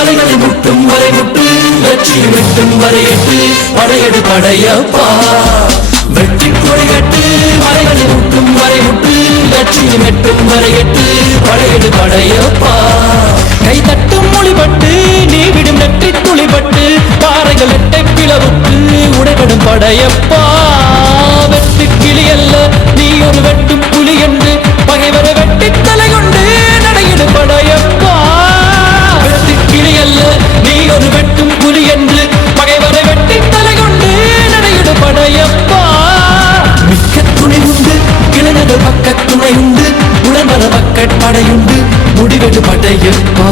மலைகளை முட்டும் வரை முட்டு வெற்றி வெட்டும் வரை எட்டு படையெடு படையப்பா வெற்றி கொடி கட்டு மலைகளை முட்டும் வரை முட்டு வெற்றி வெட்டும் வரை எட்டு படையெடு படையப்பா கை தட்டும் மொழிபட்டு நீ விடும் நெற்றி துளிபட்டு பாறைகள் எட்டை பிளவுக்கு உடைபடும் படையப்பா வெட்டு கிளி அல்ல நீ ஒரு வெட்டும் புலி என்று பகைவரை வெட்டி தலை கொண்டு நடையிடு படையப்பா வெட்டு கிளி அல்ல நீ ஒரு வெட்டும் புலி என்று பகைவரை வெட்டி தலை கொண்டு நடையிடு படையப்பா மிக்க துணை உண்டு இளைஞர்கள் பக்க துணை உண்டு உடம்பர பக்க படையுண்டு முடிவெடு படையப்பா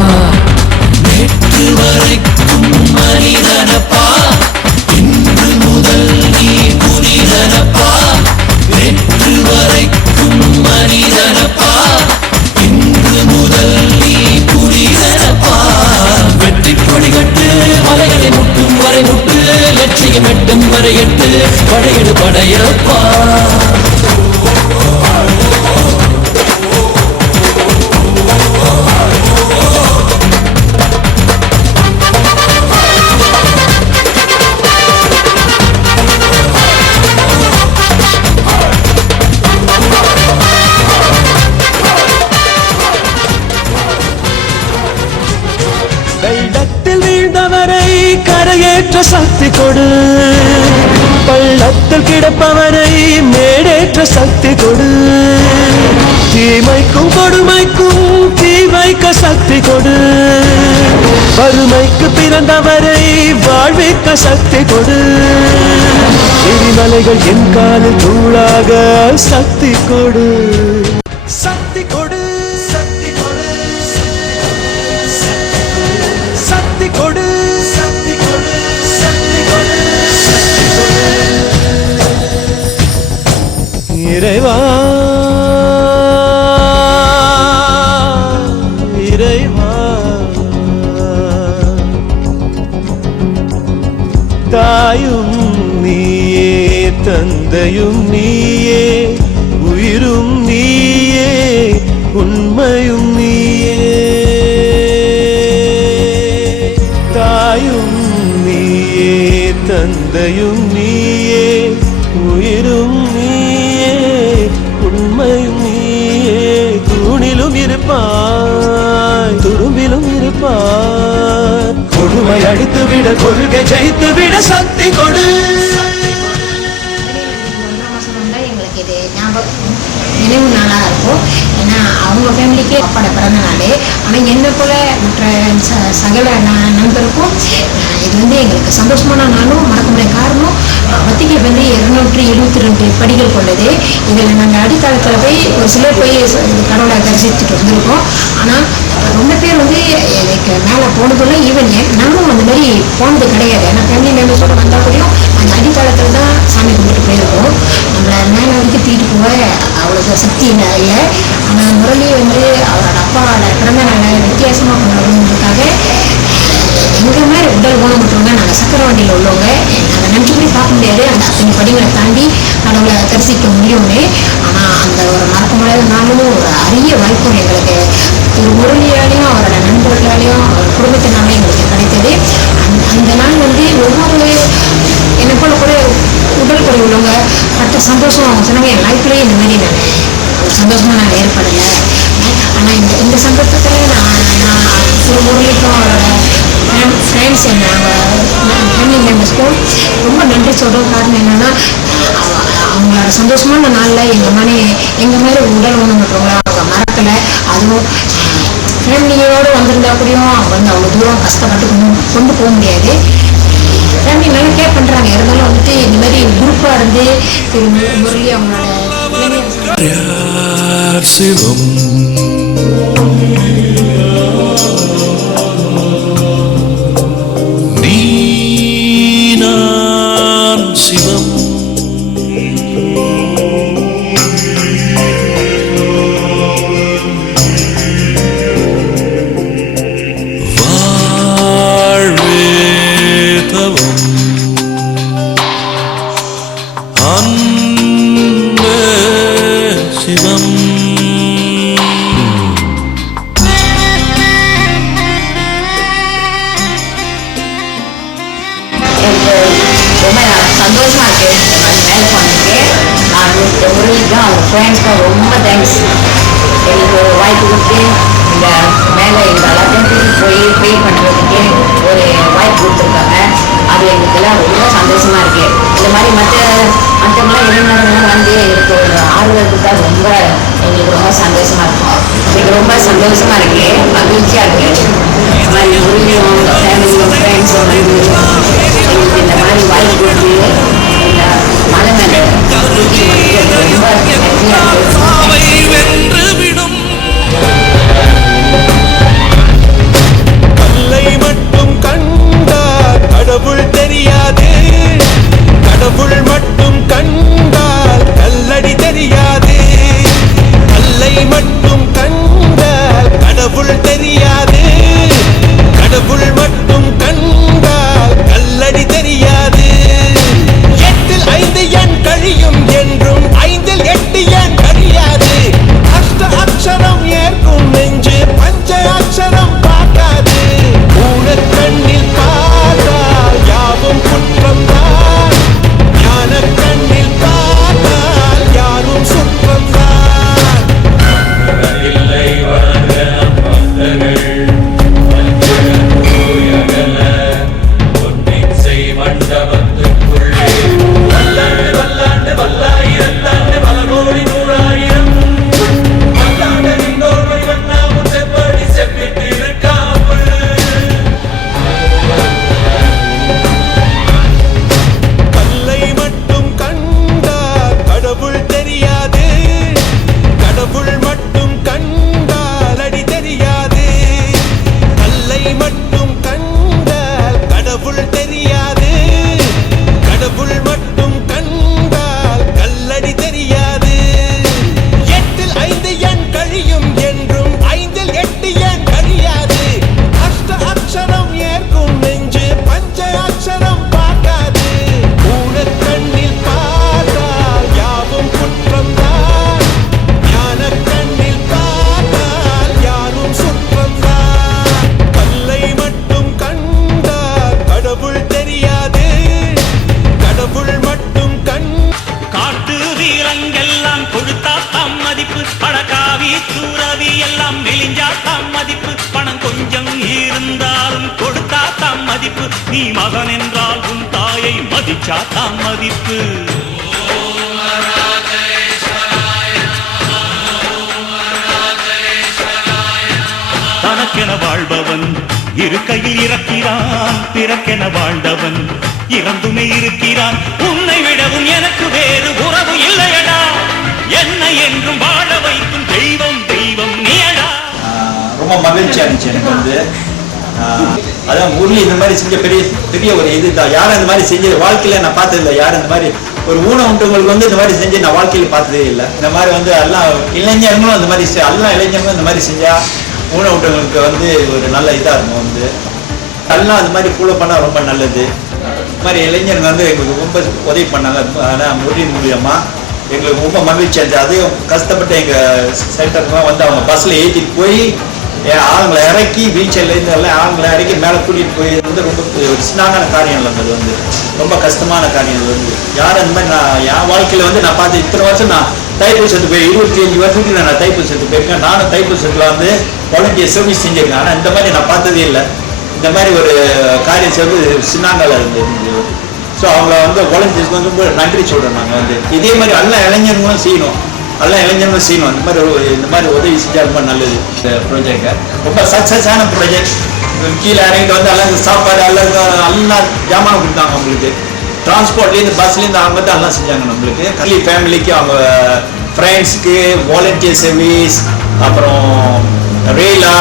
நேற்று வரைக்கும் மனிதனப்பா இன்று முதல் நீ புனிதனப்பா நேற்று வரைக்கும் மனிதனப்பா இன்று முதல் நீ புனிதனப்பா வெற்றி கொடி கட்டு மலைகளை முட்டும் வரை முட்டு லட்சியம் எட்டும் வரை எட்டு படையெடு படையப்பா கரையேற்ற சக்தி கொடு பள்ளத்தில் கிடப்பவரை மேடேற்ற சக்தி கொடு தீமைக்கும் கொடுமைக்கும் தீ வைக்க சக்தி கொடு வறுமைக்கு பிறந்தவரை வாழ்விக்க சக்தி கொடு எரிமலைகள் என் காலில் தூளாக சக்தி கொடு சக்தி கொடு சக்தி கொடு சக்தி கொடு இறைவா இறைவா தாயும் நீயே தந்தையும் நீயே உயிரும் நீயே உண்மையும் நீயே தாயும் நீயே தந்தையும் நீயே உயிரும் உண்மையும் நீயே தூணிலும் இருப்பாய் துரும்பிலும் இருப்பாய் கொடுமை அடித்து விட கொள்கை ஜெயித்து விட சக்தி கொடு எங்களுக்கு இது நினைவு நாளாக இருக்கும். ஏன்னா அவங்க ஃபேமிலிக்கே அப்பாட பிறந்த நாள். ஆனால் என்னை போல மற்ற சகல நண்பருக்கும் இது எங்களுக்கு சந்தோஷமான நாளும் மறக்க முடியாத காரணம். வத்திகை 272 படிகள் கொண்டது. இதில் நாங்கள் அடித்தளத்தில் போய் ஒரு சிலர் போய் கடவுளை தரிசிச்சுட்டு வந்திருக்கோம். ஆனால் ரொம்ப பேர் இதுக்கு மேலே போனதில்லை. ஈவன் நானும் அந்த மாதிரி போனது கிடையாது. ஏன்னா ஃபேமிலி மெம்பர்ஸோட வந்தால் கூடயும் அந்த அடித்தளத்தில் தான் சாமி கும்பிட்டு போயிருக்கோம். நம்மளை மேலே வரைக்கும் தீட்டு போக அவ்வளோ சக்தி இல்லை. ஆனால் முரளி அவரோட அப்பாவோட பிறந்த நாளை வித்தியாசமாக கொண்டாடணுன்றதுக்காக எங்கள் மாதிரி உடல் ஊனமுற்றவங்க நாங்கள் சக்கர வண்டியில் உள்ளவங்க நாங்கள் நினச்சி கூட பார்க்க முடியாது. அந்த அத்தனை படிகளை தாண்டி கடவுளை தரிசிக்க முடியும்னு. ஆனால் அந்த ஒரு மறக்க முடியாத நாளும் ஒரு அரிய வாய்ப்பும் எங்களுக்கு ஒரு முரளியாலையும் அவரோட நண்பர்களாலையும் அவர் குடும்பத்தினாலையும் எங்களுக்கு கிடைத்தது. அந்த நாள் ஒவ்வொரு என்னை போல கூட உடல் குறை உள்ளவங்க பட்ட சந்தோஷம் அவங்க சொன்னாங்க. என் லைஃப்லேயே இந்த மாதிரி நான் ஒரு சந்தோஷமாக நான் ஏற்படலை. ஆனால் இந்த சந்தர்ப்பத்தில் நான் திரு முரளிக்கும் அவரோட ஃப்ரெண்ட்ஸ் நாங்கள் ஃபேமிலி மெம்பர்ஸ்க்கும் ரொம்ப நன்றி சொல்கிற காரணம் என்னென்னா அவங்களோட சந்தோஷமான நாளில் எங்கள் மாதிரி உடல் ஊனமுற்றவங்கள அவங்க மறக்கலை. அதுவும் ஃபேமிலியோடு வந்திருந்தா கூடயும் அவங்க அவ்வளோ தூரம் கஷ்டப்பட்டு கொண்டு போக முடியாது. ஃபேமிலி நல்லா கேர் பண்ணுறாங்க. இருந்தாலும் இந்த மாதிரி குரூப்பாக இருந்து திரு முரளி அவங்களோட சிவம் நீனான் சிவம் வாழ்வே தவம் அன்பே சிவம் ரொம்ப சந்தோஷமா இருக்கு. மேலே போனதுக்கு நான் முருகனுக்கும் அவங்க ஃப்ரெண்ட்ஸ்க்கும் ரொம்ப தேங்க்ஸ். எங்களுக்கு ஒரு வாய்ப்பு கொடுத்து இந்த மேலே இந்த எல்லாத்தையும் போய் பே பண்ணுறதுக்கு ஒரு வாய்ப்பு கொடுத்துருக்காங்க. அது எங்களுக்கெல்லாம் ரொம்ப சந்தோஷமா இருக்கு. இந்த மாதிரி மற்றவங்களாம் இளைஞர்கள்லாம் வந்து எங்களுக்கு ஒரு ஆர்வம் கொடுத்தா ரொம்ப எங்களுக்கு ரொம்ப சந்தோஷமா இருக்கும். எனக்கு ரொம்ப சந்தோஷமா இருக்கு, மகிழ்ச்சியா இருக்கு. இந்த மாதிரி முருகையும் ஃபேமிலியும் ஃப்ரெண்ட்ஸும் வந்து எங்களுக்கு இந்த மாதிரி வாய்ப்பு கொடுத்து இந்த மலை மேலே ரொம்ப ஹாப்பியா இருக்கு. கல்லை மட்டும் கண்டால் கடவுள் தெரியாது, கடவுள் மட்டும் கண்டால் கல்லடி தெரியாது. கல்லை மட்டும் கண்டால் கடவுள் தெரியாது, கடவுள் மட்டும் கண்டால் கல்லடி தெரியாது. 8ல் 5 எண் கழியும் என்றும் 5ல் 8 எண் கழியாது. அஷ்ட அக்ஷரம் ஏற்கும் நெஞ்சு பஞ்ச அக்ஷரம் பார்க்காது. ஊனக்கண்ணில் பார்த்தால் யாவும் குற்றம்தான், ஞான கண்ணில் பார்த்தால் யாரும் சுற்றம்தான். இல்லை வணங்க நம் பக்தர்கள் பொன்னிசை மண்டபத்துக்குள்ளே வல்லாண்டு வல்லாண்டு வல்லாயிரத்தாண்டு பல கோடி நூறாயிரம் வல்லாண்டு நின்றோர் வண்ணாமும் செப்படி செப்பிட்டு இருக்காமல் கல்லை மட்டும் கண்டால் கடவுள் தெரியாது, கடவுள் மட்டும் கண்டால் அடி தெரியாது. கல்லை மட்டும் கண்டால் கடவுள் தெரியாது, கடவுள் மட்டும் கண்டால் கல்லடி தெரியாது. 8ல் 5 எண் கழியும் என்றும் 5ல் 8 எண் கழியாது. அஷ்ட அக்ஷரம் ஏற்கும் நெஞ்சு பஞ்ச அக்ஷரம் பார்க்காது. ஊனக்கண்ணில் பார்த்தால் யாவும் குற்றம்தான், ஞான கண்ணில் பார்த்தால் யாரும் சுற்றம்தான். கல்லை மட்டும் கண்டால் கடவுள் தெரியாது, கடவுள் மட்டும் காட்டு வீரங்கெல்லாம் கொடுத்தா தாம் மதிப்பு, படகாவி சூரவி எல்லாம் விழிஞ்சா தாம் மதிப்பு. பணம் கொஞ்சம் இருந்தாலும் கொடுத்தா தாம் மதிப்பு. நீ மகன் என்றால் உன் தாயை மதிச்சா தாம் மதிப்பு. தனக்கென வாழ்பவன் இருக்கையில் இறக்கிறான், பிறக்கென வாழ்ந்தவன் இறந்துமே இருக்கிறான். உன்னை விடவும் எனக்கு வேறு உறவு இல்லையடா, என்னை என்றும் வாழ வைக்கும் தெய்வம் தெய்வம் நீயடா. ரொம்ப மகிழ்ச்சியா இருந்துச்சு எனக்கு வந்து. அதான் முரளி இந்த மாதிரி செஞ்ச பெரிய பெரிய ஒரு இதுதான். யாரும் இந்த மாதிரி செஞ்ச வாழ்க்கையில நான் பார்த்தது இல்லை. யாரும் இந்த மாதிரி ஒரு ஊனமுற்றவங்களுக்கு வந்து இந்த மாதிரி செஞ்சு நான் வாழ்க்கையில பார்த்ததே இல்லை. இந்த மாதிரி வந்து எல்லாம் இளைஞர்களும் அந்த மாதிரி எல்லா இளைஞர்களும் இந்த மாதிரி செஞ்சா ஊனமுற்றவங்களுக்கு வந்து ஒரு நல்ல இதா இருக்கும் வந்து. எல்லாம் அந்த மாதிரி ஃபாலோ பண்ணா ரொம்ப நல்லது. இந்த மாதிரி இளைஞர்கள் வந்து எங்களுக்கு ரொம்ப உதவி பண்ணாங்க. ஆனால் முரளி மூலியமா எங்களுக்கு ரொம்ப மகிழ்ச்சி ஆச்சு. அதையும் கஷ்டப்பட்டு எங்கள் சென்டருக்குலாம் வந்து அவங்க பஸ்ஸில் ஏற்றிட்டு போய் ஆளுங்களை இறக்கி வீச்சர்லேருந்து எல்லாம் ஆளுங்களை இறக்கி மேலே கூட்டிகிட்டு போய் வந்து ரொம்ப ஒரு சின்னான காரியம் இல்லை. அது வந்து ரொம்ப கஷ்டமான காரியம். அது வந்து யாரும் அந்த மாதிரி நான் என் வாழ்க்கையில் வந்து நான் பார்த்து இத்தனை வருஷம் நான் தைப்பூசத்துக்கு போய் 25 வருஷத்துக்கு நான் தைப்பூசத்துக்கு போயிருக்கேன். நானும் தைப்பூசத்தில் வந்து வாலண்டியர் சர்வீஸ் செஞ்சுருக்கேன். ஆனால் இந்த மாதிரி நான் பார்த்ததே இல்லை. இந்த மாதிரி ஒரு காரியம் சேர்ந்து சின்னாங்கால இருந்தது. ஸோ அவங்கள வந்து வாலண்டியர்ஸ்க்கு வந்து ரொம்ப நன்றி சொல்கிறோம். நாங்கள் வந்து இதே மாதிரி எல்லா இளைஞர்களும் செய்யணும், எல்லா இளைஞர்களும் செய்யணும். இந்த மாதிரி உதவி செஞ்சால் ரொம்ப நல்லது. இந்த ப்ராஜெக்டை ரொம்ப சக்ஸஸான ப்ராஜெக்ட். கீழே இறங்கிட்டு வந்து எல்லாம் சாப்பாடு எல்லாம் ஜாமான் கொடுத்தாங்க. அவங்களுக்கு டிரான்ஸ்போர்ட்லேருந்து பஸ்லேருந்து அவங்க தான் எல்லாம் செஞ்சாங்க. நம்மளுக்கு கல்வி ஃபேமிலிக்கு அவங்க ஃப்ரெண்ட்ஸ்க்கு வாலண்டியர் சர்வீஸ், அப்புறம் ரேலா,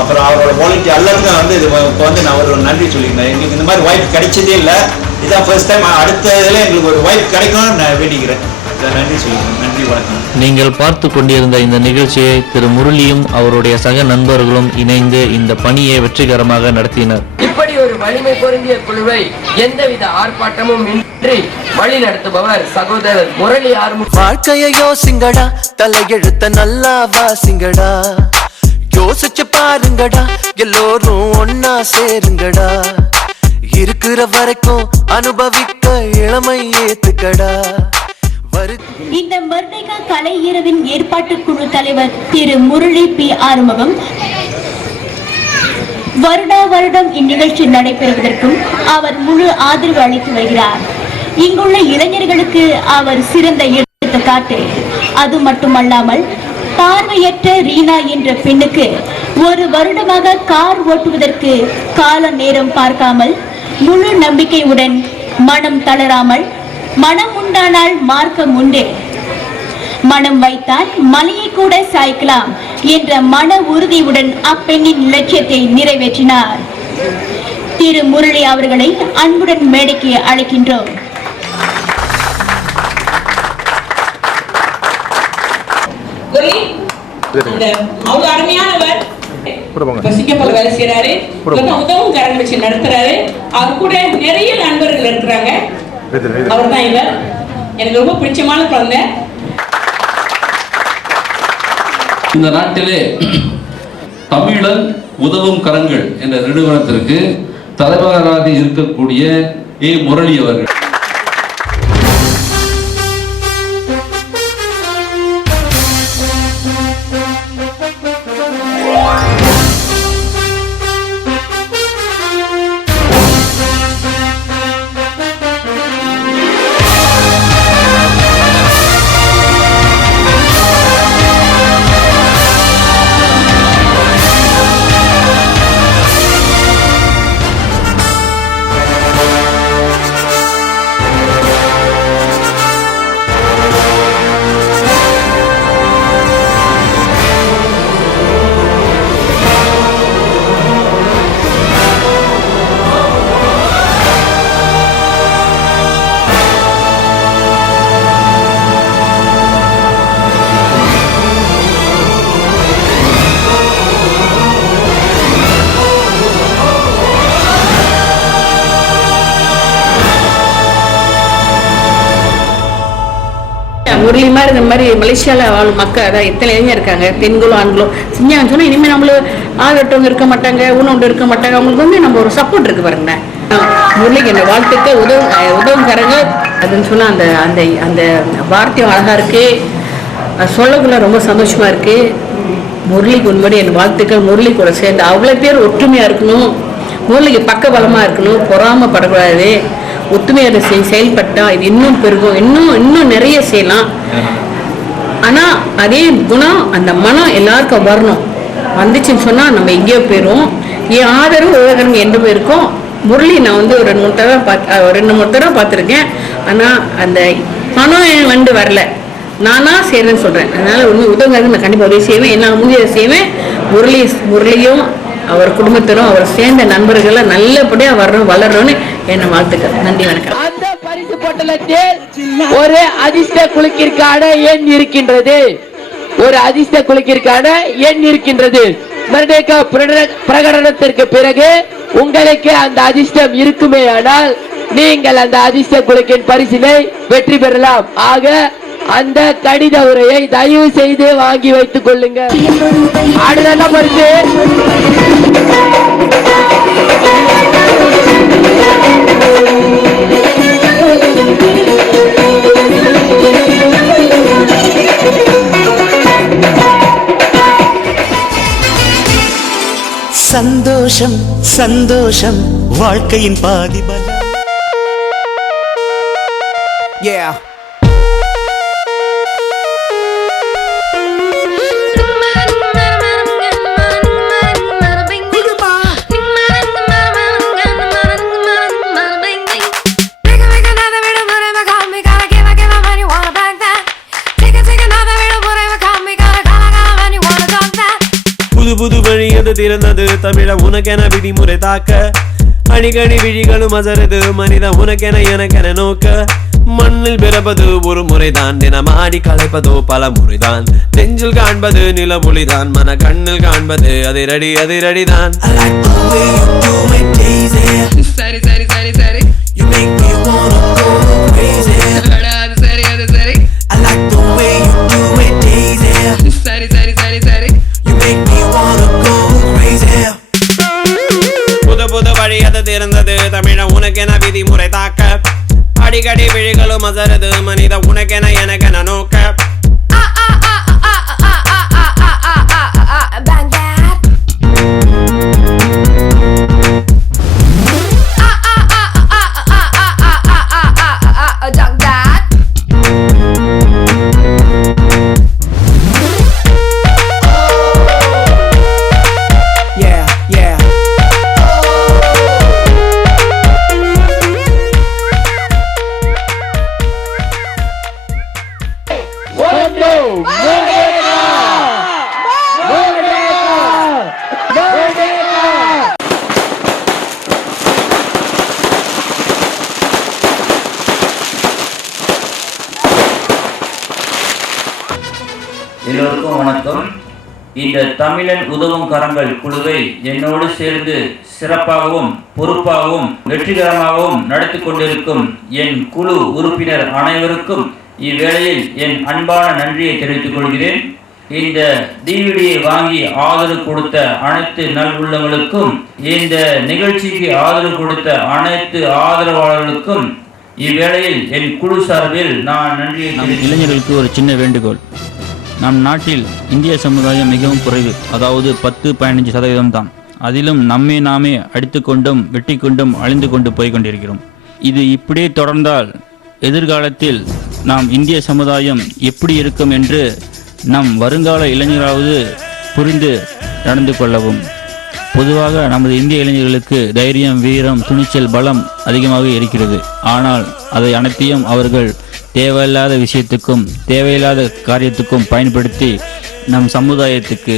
அப்புறம் அவரோட வாலண்டியர் எல்லாத்துக்கும் வந்து இது இப்போ வந்து நான் ஒரு நன்றி சொல்லிக்கிறேன். எங்களுக்கு இந்த மாதிரி வாய்ப்பு கிடைச்சதே இல்லை. இதான் ஃபர்ஸ்ட் டைம். அடுத்த இதில் எங்களுக்கு ஒரு வாய்ப்பு கிடைக்கும்னு நான் வேண்டிக்கிறேன். நன்றி சொல்லிக்கிறேன். நன்றி, வணக்கம். நீங்கள் பார்த்து கொண்டிருந்த இந்த நிகழ்ச்சியை திரு முரளியும் அவருடைய சக நண்பர்களும் இணைந்து இந்த பணியை வெற்றிகரமாக நடத்தினர். இப்படி ஒரு வலிமை பொருந்திய குழுவை எந்தவித ஆர்ப்பாட்டமும் இன்றி வழி நடத்துபவர் சகோதரர் முரளி ஆறுமுகம். வாழ்க்கைய யோசிங்கடா, தலையெழுத்த நல்லா வாசிங்கடா, யோசிச்சு பாருங்கடா, எல்லோரும் ஒன்னா சேருங்கடா. இருக்கிற வரைக்கும் அனுபவிக்க இளமை ஏத்துக்கடா. இந்த மர்மேகா கலை இரவின் ஏற்பாட்டு குழு தலைவர் திரு முரளி பி ஆறுமுகம் வருடா வருடம் இந்நிகழ்ச்சி நடைபெறுவதற்கும் அவர் முழு ஆதரவு அளித்து வருகிறார். இங்குள்ள இளைஞர்களுக்கு அவர் சிறந்த எடுத்துக்காட்டு. அது மட்டுமல்லாமல் பார்வையற்ற ரீனா என்ற பெண்ணுக்கு 1 வருடமாக கார் ஓட்டுவதற்கு கால நேரம் பார்க்காமல் முழு நம்பிக்கையுடன் மனம் தளராமல் மனம் உண்டானால் மார்க்கம் உண்டே, மனம் வைத்தால் மலையை கூட சாய்க்கலாம் என்ற மன உறுதியுடன் அப்பெண்ணின் லட்சியத்தை நிறைவேற்றினார். திரு முரளி அவர்களை அன்புடன் மேடைக்கு அழைக்கின்றோம். அவ்வளவு அருமையானவர். சிங்கப்பூர்ல வேலை செய்யறாரு, உதவும் கரண்ட் வச்சு நடத்துறாரு. அவர் கூட நிறைய நண்பர்கள் இருக்கிறாங்க. அவர் தான் இவர். எனக்கு ரொம்ப பிடிச்சமான குழந்தை. இந்த நாட்டிலே தமிழன் உதவும் கரங்கள் என்ற நிறுவனத்திற்கு தலைவராக இருக்கக்கூடிய முரளி அவர்கள் முரளி மாதிரி இந்த மாதிரி மலேசியாவில் வாழும் மக்கள், அதாவது எத்தனை இளைஞர் இருக்காங்க, பெண்களோ ஆண்களோ செஞ்சாங்கன்னு சொன்னால் இனிமேல் நம்மளும் ஆகட்டவங்க இருக்க மாட்டாங்க, ஊனோண்டு இருக்க மாட்டாங்க. அவங்களுக்கு வந்து நம்ம ஒரு சப்போர்ட் இருக்கு பாருங்க. முரளிக்கு என்ன வாழ்த்துக்கு உதவுங்காரங்க அதுன்னு சொன்னால் அந்த அந்த அந்த வார்த்தையும் அழகாக இருக்குது, சொல்லக்குள்ள ரொம்ப சந்தோஷமாக இருக்குது. முரளிக்கு உண்மையோட என் வாழ்த்துக்கள். முரளி கூட சேர்ந்து அவ்வளோ பேர் ஒற்றுமையாக இருக்கணும், முரளிக்கு பக்க பலமாக இருக்கணும், பொறாமப்படக்கூடாது. ஒத்துமையோட செயல்பட்டா இது இன்னும் பெருகும், இன்னும் நிறைய செய்யலாம். ஆனா அதே குணம் அந்த மனம் எல்லாருக்கும் வரணும். வந்துச்சுன்னு சொன்னா நம்ம எங்கேயோ போயிடுவோம். என் ஆதரவு உலகம் எந்த போயிருக்கோம். முரளி நான் வந்து ஒரு 2-3 தடவை பார்த்துருக்கேன். ஆனா அந்த மனம் வந்து வரல, நானா செய்யறேன்னு சொல்றேன். அதனால ஒன்று உதவுங்க, நான் கண்டிப்பாக உதவி செய்வேன், என்னால் முடிஞ்சதை செய்வேன். முரளியும் அவர் குடும்பத்திலும் அவர் சேர்ந்த நண்பர்களை நல்லபடியா வளரணும்னு என்ன வாழ்த்துக்கள். நன்றி, வணக்கம். அந்த பரிசு பொட்டலத்தில் ஒரு அதிர்ஷ்ட குலுக்கிற்கான எண் இருக்கின்றது. மர்மேகா பிரகடனத்திற்கு பிறகு உங்களுக்கு அந்த அதிர்ஷ்டம் இருக்குமே ஆனால் நீங்கள் அந்த அதிர்ஷ்ட குலுக்கின் பரிசினை வெற்றி பெறலாம். ஆக அந்த கடித உரையை தயவு செய்து வாங்கி வைத்துக் கொள்ளுங்க. அடுத்த பரிசு சந்தோஷம் சந்தோஷம் வாழ்க்கையின் பாதி பலம். புது வழி அது திறந்தது தமிழ உனக்கென விதிமுறை தாக்க, அணிகணி விழிகளும் அசரது மனித உனக்கென எனக்கென நோக்க. மண்ணில் பிறப்பது ஒரு முறைதான், தினமாடி களைப்பதோ பல முறைதான். நெஞ்சில் காண்பது நிலமொழிதான், மன கண்ணில் காண்பது அதிரடிதான். சரி சரி சரி சரி சரி சரி சரி சரி புது வழி அது திறந்தது பிறப்பது தமிழ உனக்கென விதிமுறை தாக்க அடிக்கடி விழிகளும் அசரது மனித உனக்கென எனக்கென நோக்க எல்லோருக்கும் வணக்கம். இந்த தமிழன் உதவும் கரங்கள் குழுவை என்னோடு சேர்ந்து சிறப்பாகவும் பொறுப்பாகவும் வெற்றிகரமாகவும் நடத்தி கொண்டிருக்கும் என் குழு உறுப்பினர் அனைவருக்கும் இவ்வேளையில் என் அன்பான நன்றியை தெரிவித்துக் கொள்கிறேன். இந்த டிவிடியை வாங்கி ஆதரவு கொடுத்த அனைத்து நல் உள்ளங்களுக்கும், இந்த நிகழ்ச்சிக்கு ஆதரவு கொடுத்த அனைத்து ஆதரவாளர்களுக்கும் இவ்வேளையில் என் குழு சார்பில் நான் நன்றியை. இளைஞர்களுக்கு ஒரு சின்ன வேண்டுகோள். நம் நாட்டில் இந்திய சமுதாயம் மிகவும் குறைவு, அதாவது 10-15% தான். அதிலும் நம்மை நாமே அடித்து கொண்டும் வெட்டி கொண்டும் அழிந்து கொண்டு போய் கொண்டிருக்கிறோம். இது இப்படியே தொடர்ந்தால் எதிர்காலத்தில் நாம் இந்திய சமுதாயம் எப்படி இருக்கும் என்று நம் வருங்கால இளைஞராவது புரிந்து நடந்து கொள்ளவும். பொதுவாக நமது இந்திய இளைஞர்களுக்கு தைரியம், வீரம், துணிச்சல், பலம் அதிகமாக இருக்கிறது. ஆனால் அதை அனைத்தையும் அவர்கள் தேவையில்லாத விஷயத்துக்கும் தேவையில்லாத காரியத்துக்கும் பயன்படுத்தி நம் சமுதாயத்துக்கு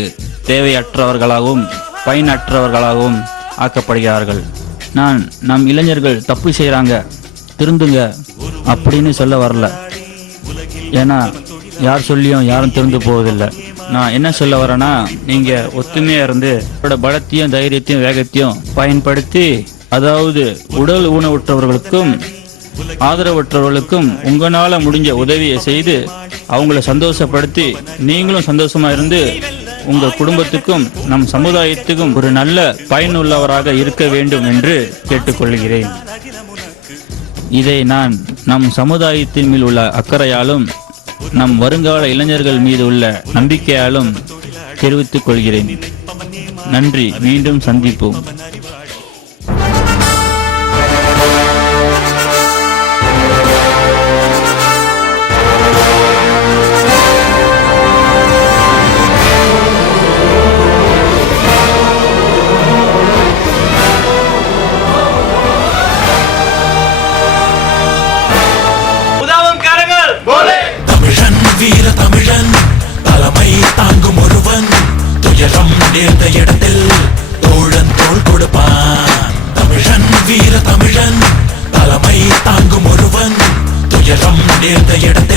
தேவையற்றவர்களாகவும் பயனற்றவர்களாகவும் ஆக்கப்படுகிறார்கள். நான் நம் இளைஞர்கள் தப்பு செய்கிறாங்க, திருந்துங்க அப்படின்னு சொல்ல வரல. ஏன்னா யார் சொல்லியும் யாரும் திருந்து போவதில்லை. நான் என்ன சொல்ல வரேன்னா, நீங்கள் ஒத்துமையாக இருந்து அவரோட பலத்தையும் தைரியத்தையும் வேகத்தையும் பயன்படுத்தி, அதாவது உடல் ஊனமுற்றவர்களுக்கும் ஆதரவற்றவர்களுக்கும் உங்களால் முடிஞ்ச உதவியை செய்து அவங்கள சந்தோஷப்படுத்தி நீங்களும் சந்தோஷமாக இருந்து உங்கள் குடும்பத்துக்கும் நம் சமுதாயத்துக்கும் ஒரு நல்ல பயனுள்ளவராக இருக்க வேண்டும் என்று கேட்டுக்கொள்கிறேன். இதை நான் நம் சமுதாயத்தின் மேல் உள்ள அக்கறையாலும் நம் வருங்கால இளைஞர்கள் மீது உள்ள நம்பிக்கையாலும் தெரிவித்துக் கொள்கிறேன். நன்றி. மீண்டும் சந்திப்போம். வீர தமிழன் தலைமை தாங்கும் ஒருவன், துயரம் நேர்ந்த இடத்தில் தோழன் தோள் கொடுப்பான். தமிழன் வீர தமிழன் தலைமை தாங்கும் ஒருவன், துயரம் நேர்ந்த இடத்தில்